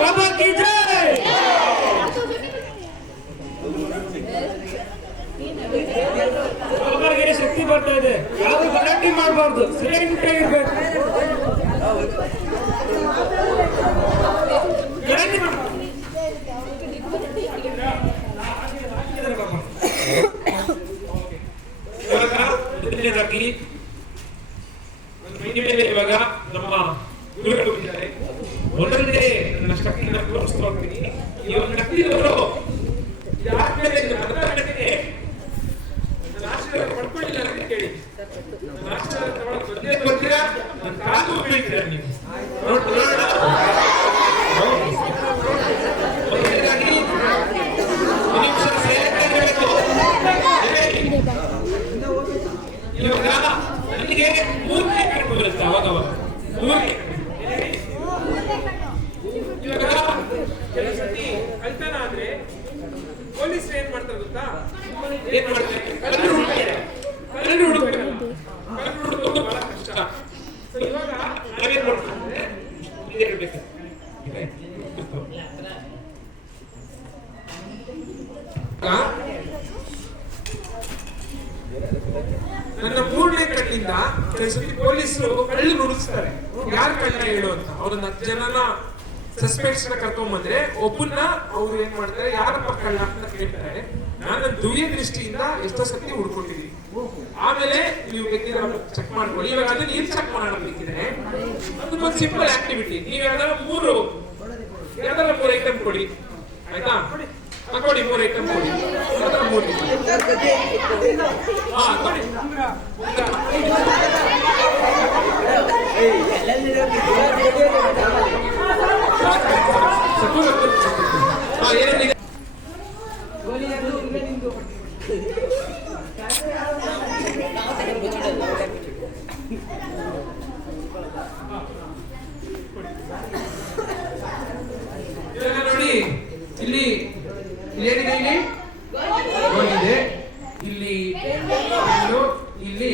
ಬಾಬಾ ಕಿ ಜೈ. ಬಾಬಾಗೆ ಶಕ್ತಿ ಬರ್ತಾ ಇದೆ. ಯಾರು ಗಲಾಟೆ ಮಾಡಬಾರ್ದು, ಸೈಲೆಂಟ್ ಆಗಿರ್ಬೇಕು. ಇವಾಗ ನಮ್ಮ ಗುರುಗಳು ಇದ್ದಾರೆ. ಮೊದಲನೇ ನನ್ನ ಶಕ್ತಿನ ತೋರಿಸ್ತಾ ಹೋಗ್ತೀನಿ. ಇವಾಗ ಶಕ್ತಿಯವರು ಯಾಕೆ ಅರ್ಧ ಗಂಟೆಗೆ ಆಶೀರ್ವಾದ ಪಡ್ಕೊಳ್ಳಿಲ್ಲ ಅಂತ ಕೇಳಿ, ಆಶೀರ್ವಾದ ತಗೊಳ್ಳೋದು ಬಂದೇ ಬರ್ತೀರಾ, ನನ್ನ ಕಾಲು ಬೀಳ್ತೀರಾ ನೀವು. ಇವಾಗ ನನಗೆ ಮೂರನೇ ಕಣ್ಣು ಬರುತ್ತೆ ಅವಾಗವಾಗ. ಇವಾಗ ಕೆಲಸತಿ ಕಳ್ತನ ಆದ್ರೆ ಪೊಲೀಸರು ಏನ್ ಮಾಡ್ತಾರೆ ಗೊತ್ತಾ? ಏನ್ ಮಾಡ್ತಾರೆ? ಕಳ್ಳು ಹುಡುಕ್ತಾರೆ. ಬಹಳ ಕಷ್ಟ. ಇವಾಗ ನಾವೇನ್ ಮಾಡ್ತಾರೆ, ಇದೇ ಇರ್ಬೇಕು. ನನ್ನ ಮೂರನೇ ಕಣ್ಣಿಂದ ಕೆಲಸಕ್ಕೆ ಪೊಲೀಸರು ಕಳ್ಳು ನುಡಿಸ್ತಾರೆ. ಯಾರು ಕಳ್ಳ ಹೇಳು ಅಂತ. ಅವ್ರನ್ನ 10 ಜನನ ಸಸ್ಪೆಕ್ಟ್ಸ್ ನ ಕರ್ಕೊಂಡ್ಬಂದ್ರೆ ಒಬ್ಬನ್ನ ಅವ್ರು ಏನ್ ಮಾಡ್ತಾರೆ, ಯಾರಪ್ಪ ಕಳ್ಳ ಅಂತ ಕೇಳ್ತಾರೆ. ನಾನು ದುರ್ಯ ದೃಷ್ಟಿಯಿಂದ ಎಷ್ಟೋ ಸತಿ ಹುಡ್ಕೊಂಡಿದ್ದೀನಿ. ಆಮೇಲೆ ನೀವು ಬೇಕಿದ್ರೆ ಚೆಕ್ ಮಾಡ್ಕೊಳ್ಳಿ. ಇವಾಗ ಅದನ್ನ ಏನ್ ಚೆಕ್ ಮಾಡಬೇಕಿದ್ರೆ ಅದಕ್ಕೊಂದು ಸಿಂಪಲ್ ಆಕ್ಟಿವಿಟಿ. ನೀವು ಯಾವ್ದಾರ ಮೂರು ಐಟಮ್ ಕೊಡಿ, ಆಯ್ತಾ? ಕೊಡಿ, 3 ಐಟಮ್ ಕೊಡಿ. ಏನಿದೆ ನೋಡಿ, ಇಲ್ಲಿ ಏನಿದೆ? ಇಲ್ಲಿ ಇಲ್ಲಿ ಇಲ್ಲಿ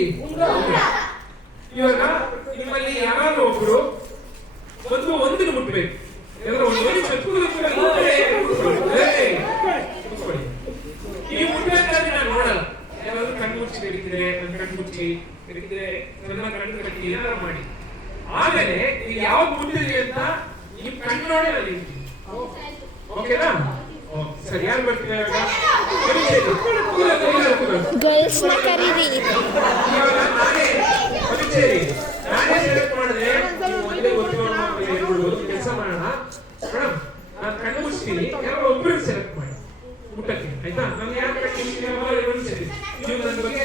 ಇವಾಗ ನಿಮ್ಮಲ್ಲಿ ಯಾರಾದ್ರೂ ಒಬ್ರು ಒಂದಿನ ಮುಟ್ಬೇಕು. ನೀವು ಮುಟ್ಬೇಕಾದ್ರೆ ನಾನು ನೋಡಲ್ಲ. ಯಾರಾದ್ರೂ ಕಣ್ಣು ಮುಚ್ಚಿ ತೆಗಿತಿದ್ರೆ ನನ್ನ ಕಣ್ಣು ಮುಚ್ಚಿ ತೆಗಿತಿದ್ರೆ ನನ್ನ ಕಣ್ಣು ಕಟ್ಟಿ ಏನಾರ ಮಾಡಿ. ಆಮೇಲೆ ನೀವು ಯಾವಾಗ ಮುಟ್ಟಿದ್ರಿ ಅಂತ ನಿಮ್ ಕಣ್ಣು ನೋಡಿ ಅಲ್ಲಿ. ಓಕೆನಾ? ಸರಿ, ಯಾರು ಬರ್ತೀವಿ? ಗರ್ಲ್ಸ್ನ ಕರೀರಿ. ನಾನೇ ಸೆಲೆಕ್ಟ್ ಮಾಡಿದ್ರೆ ಕೆಲಸ ಮಾಡೋಣ ಮೇಡಮ್. ನಾನು ಕಣ್ಣು ಮುಚ್ತೀನಿ, ಯಾರೋ ಒಬ್ಬರು ಸೆಲೆಕ್ಟ್ ಮಾಡಿ ಊಟಕ್ಕೆ, ಆಯ್ತಾ? ನಾನು ಯಾರು ಸರಿ, ನೀವು ನನ್ನ ಬಗ್ಗೆ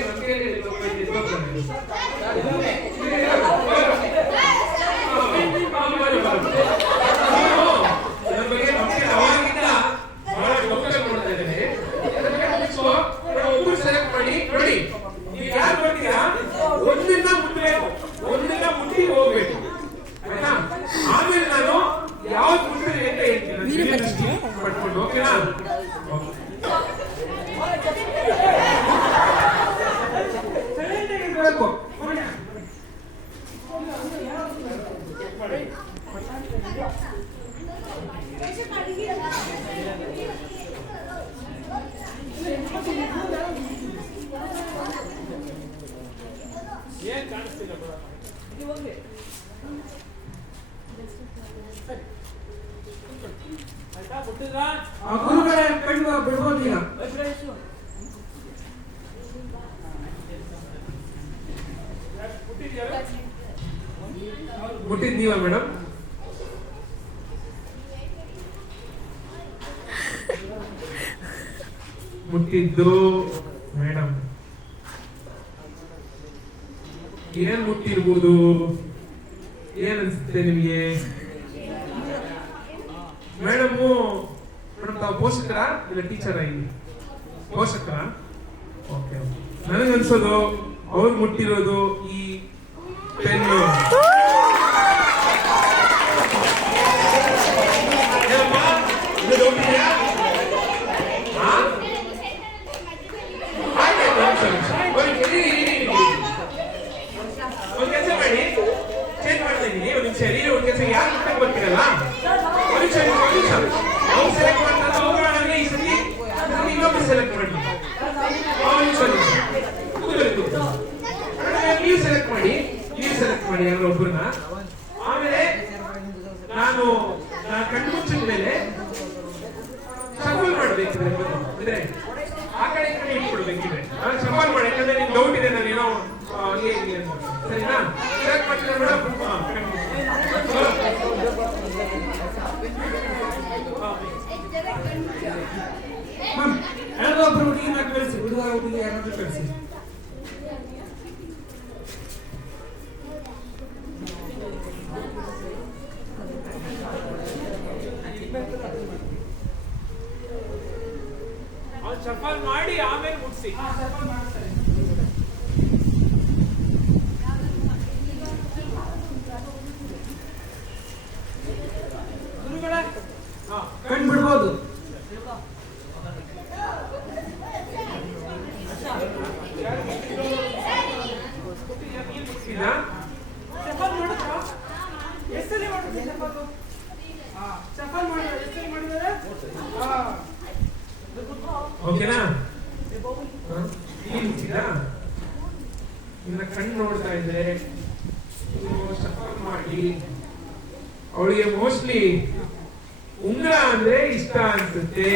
ಒಬ್ಬರು ಸೆಲೆಕ್ಟ್ ಮಾಡಿ ನೋಡಿ. ನೀವು ಯಾರು ಬರ್ತೀರಾ ಒಂದಿನ ಮುಟ್ಟಿ ಹೋಗ್ಬೇಕು, ಆಯ್ತಾ? ಆಮೇಲೆ ನಾನು ಯಾವ್ದು ಮುಟ್ಟಿದ್ರೆ ಅಂತ ಹೇಳ್ತೀನಿ ಪಡ್ಕೊಂಡು. ಓಕೆನಾ? ಏನ್ ಕಾಣಿಸ್ತಿಲ್ಲ ಗುರುಗಳೇ, ಕಣ್ಣು ಬಿಡ್ಬೋದಿಲ್ಲ. ಮುಟ್ಟಿದ್ದೀವ ಮೇಡಮ್? ಮುಟ್ಟಿದ್ದು ಮೇಡಮ್ ಏನ್ ಮುಟ್ಟಿರ್ಬೋದು? ಏನ್ ಅನ್ಸುತ್ತೆ ನಿಮಗೆ? ಮೇಡಮ್ ತಾವು ಪೋಷಕರ ಇಲ್ಲ ಟೀಚರ್ ಆಗಿ? ಪೋಷಕರ. ಓಕೆ, ನನಗನ್ಸೋದು ಅವ್ರು ಮುಟ್ಟಿರೋದು ಈ ಪೆನ್ನು. ಒಂದ್ ಕೆಲಸ ಮಾಡಿ, ಚೇಂಜ್ ಮಾಡ್ತಾ ಇದ್ದೀನಿ. ಒಂದ್ ನಿಮಿಷ, ಒಂದು ಕೆಲಸ ಯಾರು ಮುಟ್ಟಕ್ಕೆ ಬರ್ತೀರಲ್ಲ ಅವ್ರು ಸೆಲೆಕ್ಟ್ ಮಾಡ್ತಾರೆ, ಅವುಗಳನ್ನ ಈ ಸತಿ ಇನ್ನೊಬ್ರು ಸೆಲೆಕ್ಟ್ ಮಾಡಿ. ನೀವು ಸೆಲೆಕ್ಟ್ ಮಾಡಿ ಯಾರೋ ಒಬ್ಬರನ್ನ. ಆಮೇಲೆ ನಾನು ಕಣ್ಮುಚ್ಚಿದ ಮೇಲೆ ಶಫಲ್ ಮಾಡ್ಬೇಕಿದ್ರೆ ಇದ್ರೆ ಆ ಕಡೆ ಈ ಕಡೆ ಇಟ್ಕೊಡ್ಬೇಕಿದ್ರೆ ಶಫಲ್ ಮಾಡಿ, ಯಾಕಂದ್ರೆ ನಿಮ್ಗೆ ಡೌಟ್ ಇದೆ ನಾನು ಏನೋ ಹಂಗೆ ಅಂತ. ಸರಿನಾ? ಸೆಲೆಕ್ಟ್ ಮಾಡ್ತೀನಿ ಮೇಡಮ್. ಯಾರಾದ್ರೂ ಒಬ್ರು ಹುಡುಗಿನ ಕಳಿಸಿ, ಹುಡುಗ ಹುಡುಗಿ ಯಾರಾದ್ರೂ ಕಳಿಸಿ. ಶಫಲ್ ಮಾಡಿ ಆಮೇಲೆ ಮುಗಿಸಿ. ಕಣ್ ಬಿಡ್ಬೋದು. ಓಕೆನಾ? ಇನ್ನ ಕಣ್ಣು ನೋಡ್ತಾ ಇದ್ರೆ ಶಫಲ್ ಮಾಡಿ. ಅವಳಿಗೆ ಮೋಸ್ಟ್ಲಿ ಉಂಗ್ರ ಅಂದ್ರೆ ಇಷ್ಟ ಅನ್ಸುತ್ತೆ.